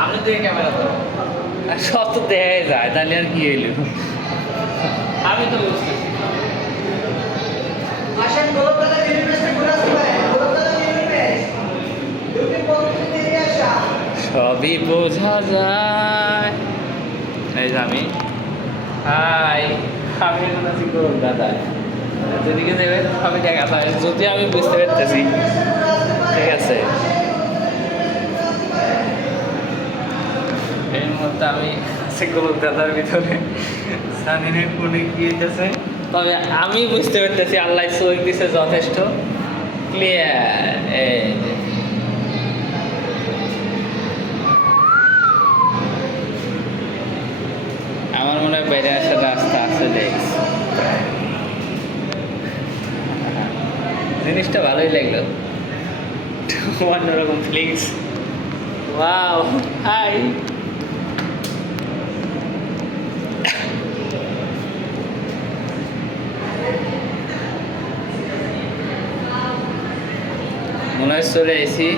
সামনে থেকে ক্যামেরা ধরো। সব তো দেখাই যায়, তাহলে আর কি হইল? আমি তো বুঝতেছি। আসেন গোলকধাঁধা ইউনিভার্সিটি ঘুরে আসতে পারেন। গোলকধাঁধা ইউনিভার্সিটি দুটি পদ্ধতি দিয়ে আসা। সবই বোঝা যায়। এই যে আমি, হাই, আমি এখন আছি দাদা, যেদিকে যাবে আমি দেখা যায়, যদি আমি বুঝতে পারতেছি। ঠিক আছে, এই মুহূর্তে আমি আছি দাদার ভিতরে, সানিনের ফোনে গিয়েছে। তবে আমি বুঝতে পারতেছি আল্লাহ চোখ দিছে যথেষ্ট ক্লিয়ার। এই যে আমার মনে হয় বাইরে আসার রাস্তা আছে, দেখছি জিনিসটা ভালোই লাগলো, অন্যরকম ফিলিংস। Wow, high. মনে হয় চলে এসেছি